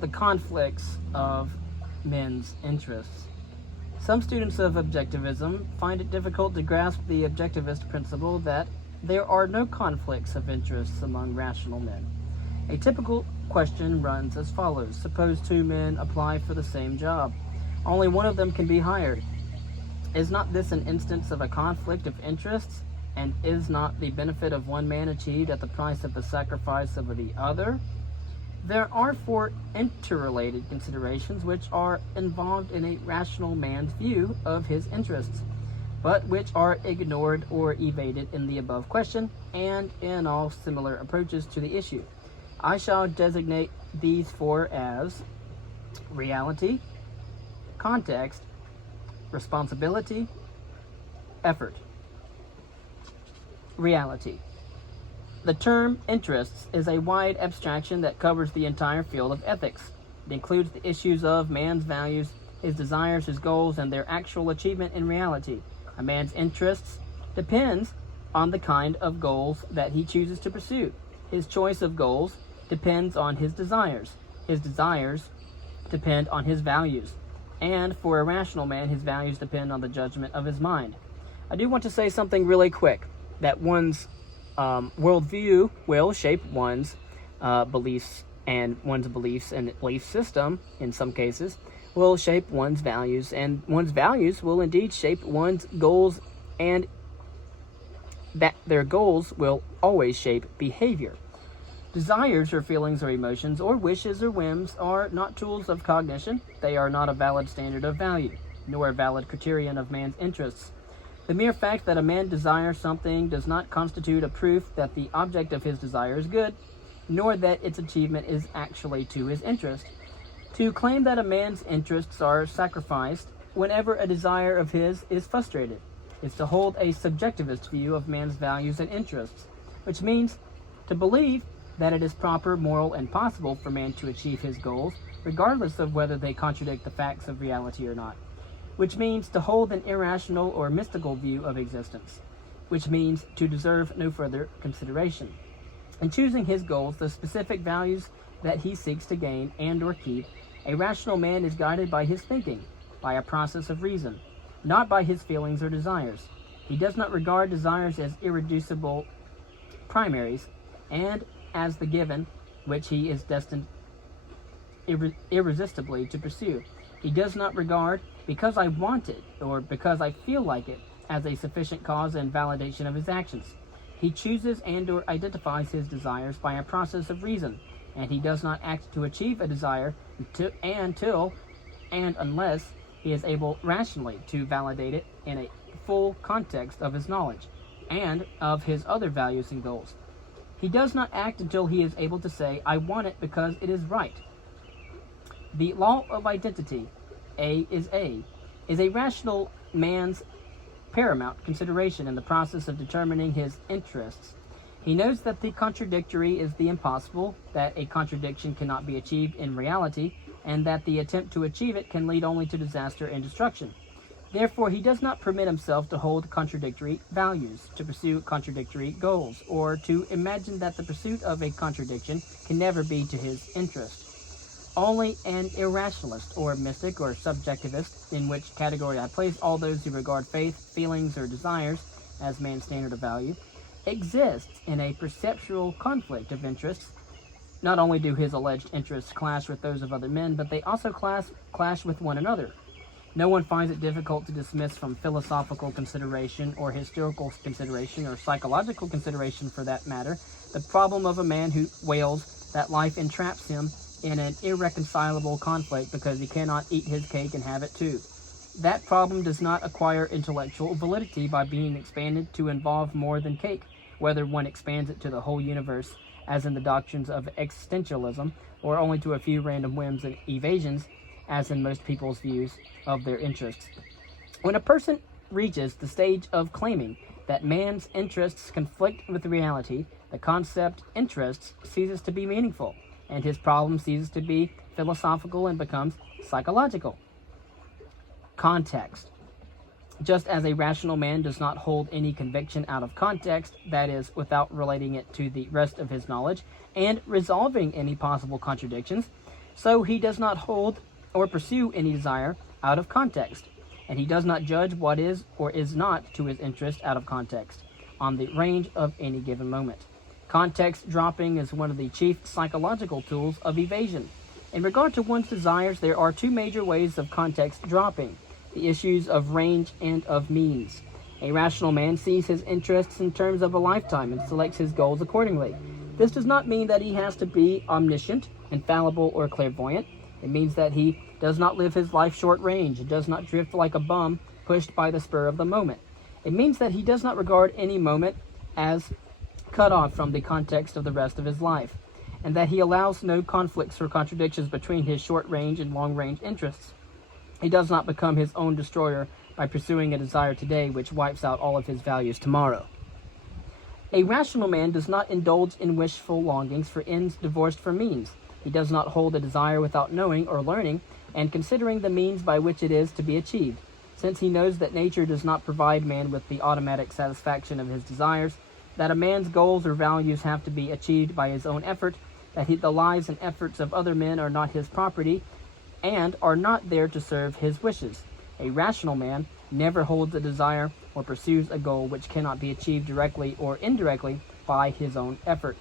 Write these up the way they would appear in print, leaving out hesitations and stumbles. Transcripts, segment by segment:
The conflicts of men's interests. Some students of objectivism find it difficult to grasp the objectivist principle that there are no conflicts of interests among rational men. A typical question runs as follows. Suppose two men apply for the same job. Only one of them can be hired. Is not this an instance of a conflict of interests? And is not the benefit of one man achieved at the price of the sacrifice of the other? There are four interrelated considerations which are involved in a rational man's view of his interests, but which are ignored or evaded in the above question and in all similar approaches to the issue. I shall designate these four as reality, context, responsibility, effort. Reality. The term interests is a wide abstraction that covers the entire field of ethics. It includes the issues of man's values, his desires, his goals, and their actual achievement in reality. A man's interests depends on the kind of goals that he chooses to pursue. His choice of goals depends on his desires. His desires depend on his values. And for a rational man, his values depend on the judgment of his mind. I do want to say something really quick, that one's worldview will shape one's beliefs, and one's beliefs and belief system, in some cases, will shape one's values, and one's values will indeed shape one's goals, and that their goals will always shape behavior. Desires or feelings or emotions or wishes or whims are not tools of cognition. They are not a valid standard of value, nor a valid criterion of man's interests. The mere fact that a man desires something does not constitute a proof that the object of his desire is good, nor that its achievement is actually to his interest. To claim that a man's interests are sacrificed whenever a desire of his is frustrated is to hold a subjectivist view of man's values and interests, which means to believe that it is proper, moral, and possible for man to achieve his goals, regardless of whether they contradict the facts of reality or not, which means to hold an irrational or mystical view of existence, which means to deserve no further consideration. In choosing his goals, the specific values that he seeks to gain and or keep, a rational man is guided by his thinking, by a process of reason, not by his feelings or desires. He does not regard desires as irreducible primaries, and as the given, which he is destined irresistibly to pursue. He does not regard because I want it or because I feel like it as a sufficient cause and validation of his actions. He chooses and or identifies his desires by a process of reason, and he does not act to achieve a desire until and unless he is able rationally to validate it in a full context of his knowledge and of his other values and goals. He does not act until he is able to say, I want it because it is right. The law of identity, A, is a rational man's paramount consideration in the process of determining his interests. He knows that the contradictory is the impossible, that a contradiction cannot be achieved in reality, and that the attempt to achieve it can lead only to disaster and destruction. Therefore, he does not permit himself to hold contradictory values, to pursue contradictory goals, or to imagine that the pursuit of a contradiction can never be to his interest. Only an irrationalist, or mystic, or subjectivist, in which category I place all those who regard faith, feelings, or desires as man's standard of value, exists in a perceptual conflict of interests. Not only do his alleged interests clash with those of other men, but they also clash with one another. No one finds it difficult to dismiss from philosophical consideration or historical consideration or psychological consideration for that matter the problem of a man who wails that life entraps him in an irreconcilable conflict because he cannot eat his cake and have it too. That problem does not acquire intellectual validity by being expanded to involve more than cake, whether one expands it to the whole universe, as in the doctrines of existentialism, or only to a few random whims and evasions, as in most people's views of their interests. When a person reaches the stage of claiming that man's interests conflict with reality, the concept interests ceases to be meaningful, and his problem ceases to be philosophical and becomes psychological. Context. Just as a rational man does not hold any conviction out of context, that is, without relating it to the rest of his knowledge and resolving any possible contradictions, So he does not hold or pursue any desire out of context, and he does not judge what is or is not to his interest out of context, on the range of any given moment. Context dropping is one of the chief psychological tools of evasion. In regard to one's desires, there are two major ways of context dropping: the issues of range and of means. A rational man sees his interests in terms of a lifetime and selects his goals accordingly. This does not mean that he has to be omniscient, infallible, or clairvoyant. It means that he does not live his life short range and does not drift like a bum pushed by the spur of the moment. It means that he does not regard any moment as cut off from the context of the rest of his life, and that he allows no conflicts or contradictions between his short range and long range interests. He does not become his own destroyer by pursuing a desire today which wipes out all of his values tomorrow. A rational man does not indulge in wishful longings for ends divorced from means. He does not hold a desire without knowing or learning and considering the means by which it is to be achieved. Since he knows that nature does not provide man with the automatic satisfaction of his desires, that a man's goals or values have to be achieved by his own effort, that the lives and efforts of other men are not his property and are not there to serve his wishes. A rational man never holds a desire or pursues a goal which cannot be achieved directly or indirectly by his own effort.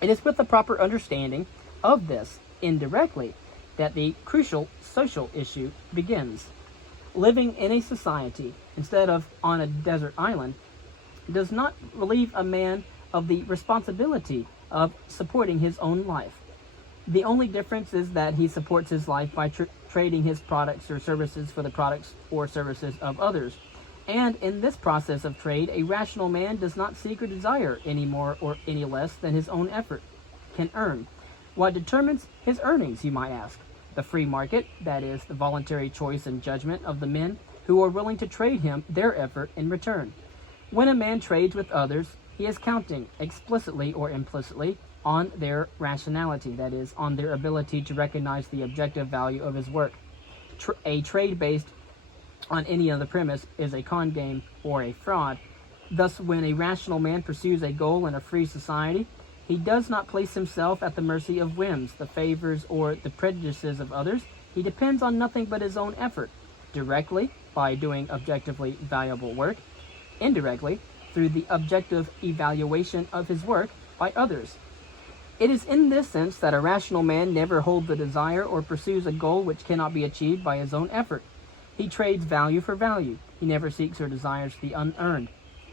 It is with the proper understanding of this indirectly that the crucial social issue begins. Living in a society instead of on a desert island does not relieve a man of the responsibility of supporting his own life. The only difference is that he supports his life by trading his products or services for the products or services of others. And in this process of trade, a rational man does not seek or desire any more or any less than his own effort can earn. What determines his earnings, you might ask? The free market, that is, the voluntary choice and judgment of the men who are willing to trade him their effort in return. When a man trades with others, he is counting, explicitly or implicitly, on their rationality, that is, on their ability to recognize the objective value of his work. A trade based on any other premise is a con game or a fraud. Thus, when a rational man pursues a goal in a free society, he does not place himself at the mercy of whims, the favors, or the prejudices of others. He depends on nothing but his own effort, directly, by doing objectively valuable work, indirectly, through the objective evaluation of his work by others. It is in this sense that a rational man never holds a desire or pursues a goal which cannot be achieved by his own effort. He trades value for value. He never seeks or desires the unearned.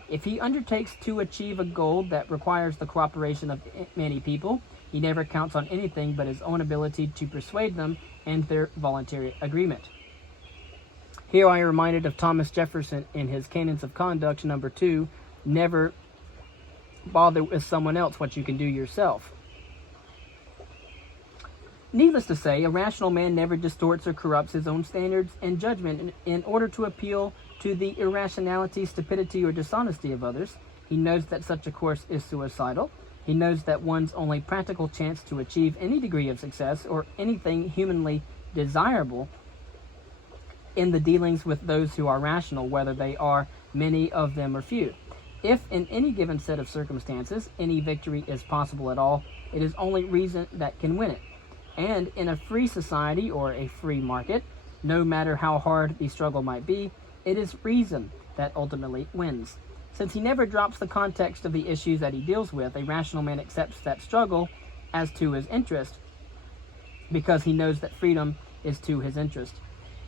If he undertakes to achieve a goal that requires the cooperation of many people, he never counts on anything but his own ability to persuade them and their voluntary agreement. Here I am reminded of Thomas Jefferson in his Canons of Conduct, number 2, never bother with someone else what you can do yourself. Needless to say, a rational man never distorts or corrupts his own standards and judgment in order to appeal to the irrationality, stupidity, or dishonesty of others. He knows that such a course is suicidal. He knows that one's only practical chance to achieve any degree of success or anything humanly desirable in the dealings with those who are rational, whether they are many of them or few. If in any given set of circumstances any victory is possible at all, it is only reason that can win it. And in a free society or a free market, no matter how hard the struggle might be, it is reason that ultimately wins. Since he never drops the context of the issues that he deals with, a rational man accepts that struggle as to his interest because he knows that freedom is to his interest.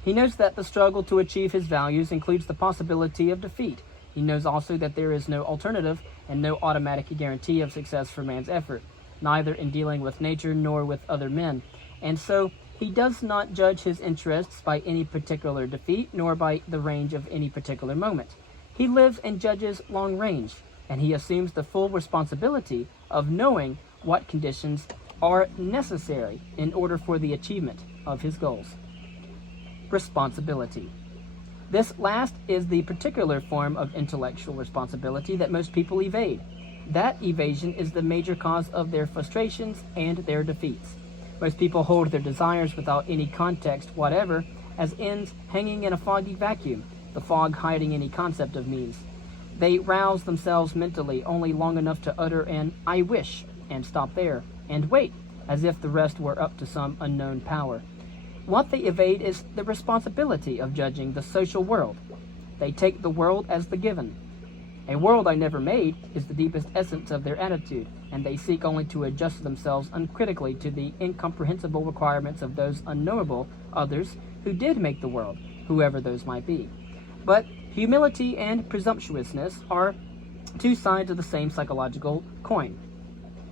He knows that the struggle to achieve his values includes the possibility of defeat. He knows also that there is no alternative and no automatic guarantee of success for man's effort, neither in dealing with nature nor with other men. And so he does not judge his interests by any particular defeat, nor by the range of any particular moment. He lives and judges long range, and he assumes the full responsibility of knowing what conditions are necessary in order for the achievement of his goals. Responsibility. This last is the particular form of intellectual responsibility that most people evade. That evasion is the major cause of their frustrations and their defeats. Most people hold their desires without any context whatever as ends hanging in a foggy vacuum, the fog hiding any concept of means. They rouse themselves mentally only long enough to utter an "I wish" and stop there, and wait as if the rest were up to some unknown power. What they evade is the responsibility of judging the social world. They take the world as the given. A world I never made is the deepest essence of their attitude, and they seek only to adjust themselves uncritically to the incomprehensible requirements of those unknowable others who did make the world, whoever those might be. But humility and presumptuousness are two sides of the same psychological coin,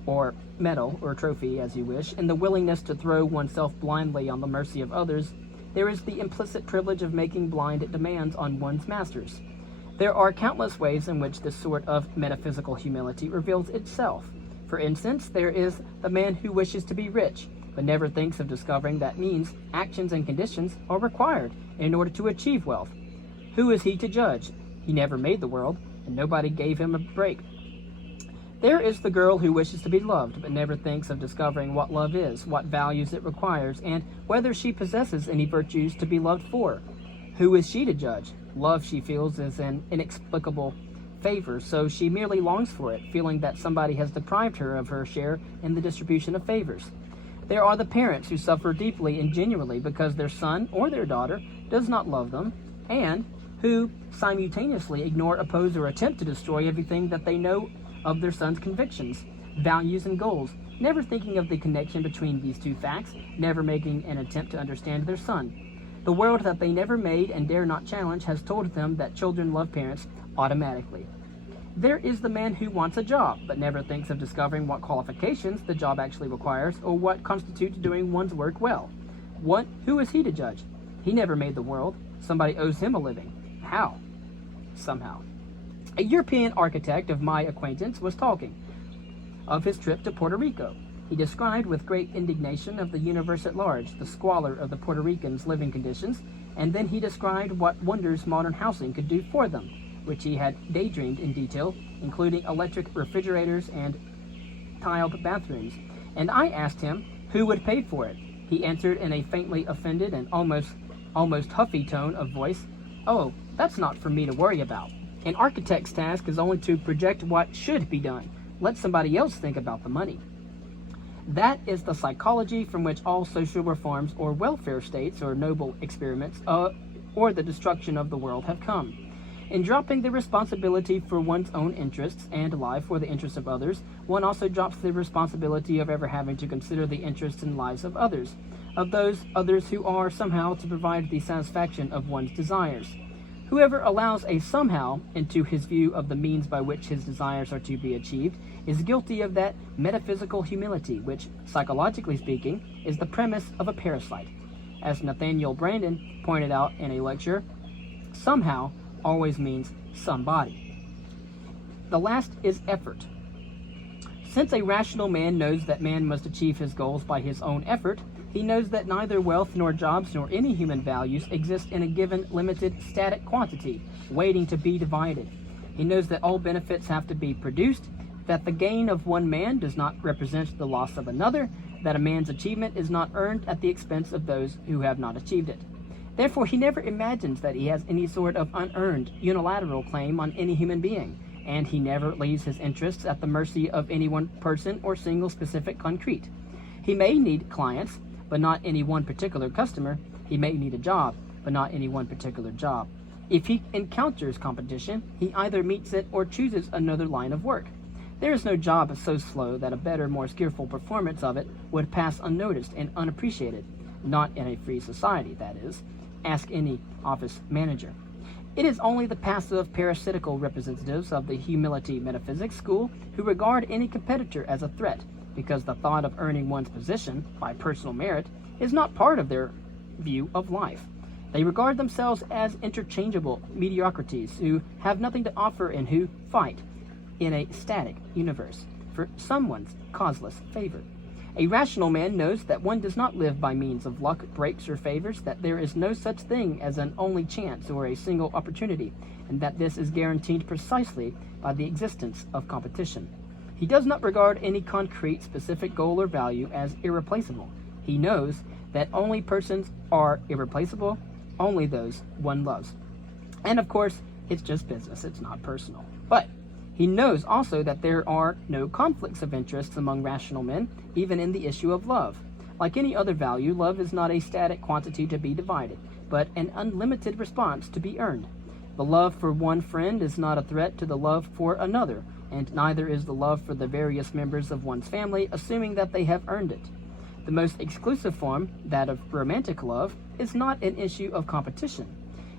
or medal, or trophy, as you wish. In the willingness to throw oneself blindly on the mercy of others, there is the implicit privilege of making blind demands on one's masters. There are countless ways in which this sort of metaphysical humility reveals itself. For instance, there is the man who wishes to be rich, but never thinks of discovering that means, actions, and conditions are required in order to achieve wealth. Who is he to judge? He never made the world, and nobody gave him a break. There is the girl who wishes to be loved, but never thinks of discovering what love is, what values it requires, and whether she possesses any virtues to be loved for. Who is she to judge? Love, she feels, is an inexplicable favor, so she merely longs for it, feeling that somebody has deprived her of her share in the distribution of favors. There are the parents who suffer deeply and genuinely because their son or their daughter does not love them, and who simultaneously ignore, oppose, or attempt to destroy everything that they know of their son's convictions, values, and goals, never thinking of the connection between these two facts, never making an attempt to understand their son. The world that they never made and dare not challenge has told them that children love parents automatically. There is the man who wants a job, but never thinks of discovering what qualifications the job actually requires or what constitutes doing one's work well. Who is he to judge? He never made the world. Somebody owes him a living. How? Somehow. A European architect of my acquaintance was talking of his trip to Puerto Rico. He described with great indignation of the universe at large, the squalor of the Puerto Ricans' living conditions, and then he described what wonders modern housing could do for them, which he had daydreamed in detail, including electric refrigerators and tiled bathrooms. And I asked him who would pay for it. He answered in a faintly offended and almost huffy tone of voice, "Oh, that's not for me to worry about. An architect's task is only to project what should be done. Let somebody else think about the money." That is the psychology from which all social reforms or welfare states or noble experiments or the destruction of the world have come. In dropping the responsibility for one's own interests and life for the interests of others, one also drops the responsibility of ever having to consider the interests and lives of others, of those others who are somehow to provide the satisfaction of one's desires. Whoever allows a somehow into his view of the means by which his desires are to be achieved is guilty of that metaphysical humility which, psychologically speaking, is the premise of a parasite. As Nathaniel Branden pointed out in a lecture, somehow always means somebody. The last is effort. Since a rational man knows that man must achieve his goals by his own effort, he knows that neither wealth nor jobs nor any human values exist in a given limited static quantity, waiting to be divided. He knows that all benefits have to be produced, that the gain of one man does not represent the loss of another, that a man's achievement is not earned at the expense of those who have not achieved it. Therefore, he never imagines that he has any sort of unearned, unilateral claim on any human being, and he never leaves his interests at the mercy of any one person or single specific concrete. He may need clients, but not any one particular customer. He may need a job, but not any one particular job. If he encounters competition, he either meets it or chooses another line of work. There is no job so slow that a better, more skillful performance of it would pass unnoticed and unappreciated. Not in a free society, that is. Ask any office manager. It is only the passive, parasitical representatives of the humility metaphysics school who regard any competitor as a threat, because the thought of earning one's position by personal merit is not part of their view of life. They regard themselves as interchangeable mediocrities who have nothing to offer and who fight in a static universe for someone's causeless favor. A rational man knows that one does not live by means of luck, breaks, or favors, that there is no such thing as an only chance or a single opportunity, and that this is guaranteed precisely by the existence of competition. He does not regard any concrete, specific goal or value as irreplaceable. He knows that only persons are irreplaceable, only those one loves. And of course, it's just business, it's not personal. But He knows also that there are no conflicts of interests among rational men, even in the issue of love. Like any other value, love is not a static quantity to be divided, but an unlimited response to be earned. The love for one friend is not a threat to the love for another, and neither is the love for the various members of one's family, assuming that they have earned it. The most exclusive form, that of romantic love, is not an issue of competition.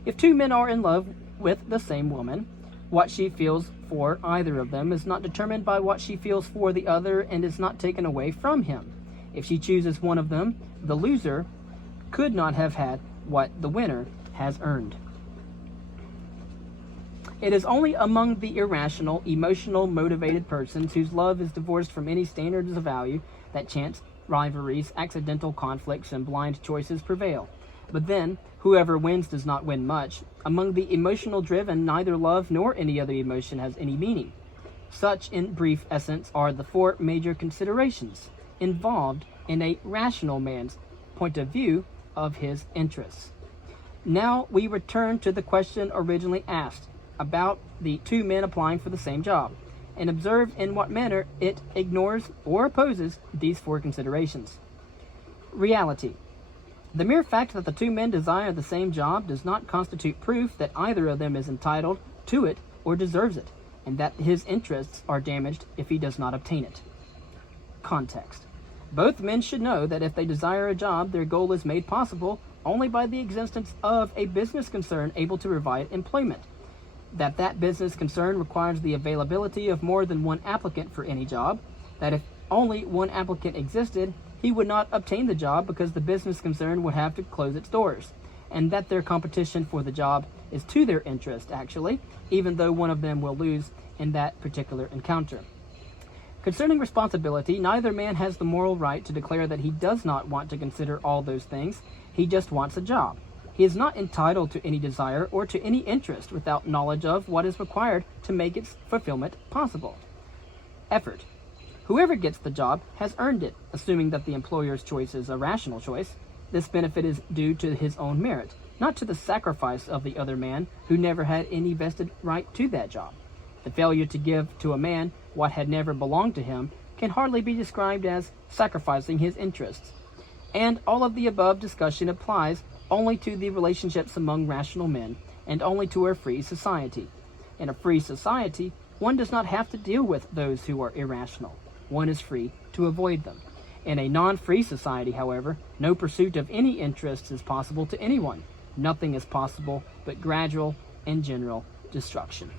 If two men are in love with the same woman, what she feels for either of them is not determined by what she feels for the other and is not taken away from him. If she chooses one of them, the loser could not have had what the winner has earned. It is only among the irrational, emotional, motivated persons whose love is divorced from any standards of value that chance rivalries, accidental conflicts, and blind choices prevail. But then, whoever wins does not win much. Among the emotional driven, neither love nor any other emotion has any meaning. Such, in brief essence, are the four major considerations involved in a rational man's point of view of his interests. Now we return to the question originally asked about the two men applying for the same job, and observe in what manner it ignores or opposes these four considerations. Reality. The mere fact that the two men desire the same job does not constitute proof that either of them is entitled to it or deserves it, and that his interests are damaged if he does not obtain it. Context. Both men should know that if they desire a job, their goal is made possible only by the existence of a business concern able to provide employment. That business concern requires the availability of more than one applicant for any job, that if only one applicant existed, he would not obtain the job because the business concern would have to close its doors, and that their competition for the job is to their interest, actually, even though one of them will lose in that particular encounter. Concerning responsibility, neither man has the moral right to declare that he does not want to consider all those things. He just wants a job. He is not entitled to any desire or to any interest without knowledge of what is required to make its fulfillment possible. Effort. Whoever gets the job has earned it, assuming that the employer's choice is a rational choice. This benefit is due to his own merit, not to the sacrifice of the other man who never had any vested right to that job. The failure to give to a man what had never belonged to him can hardly be described as sacrificing his interests. And all of the above discussion applies only to the relationships among rational men, and only to a free society. In a free society, one does not have to deal with those who are irrational. One is free to avoid them. In a non-free society, however, no pursuit of any interests is possible to anyone. Nothing is possible but gradual and general destruction.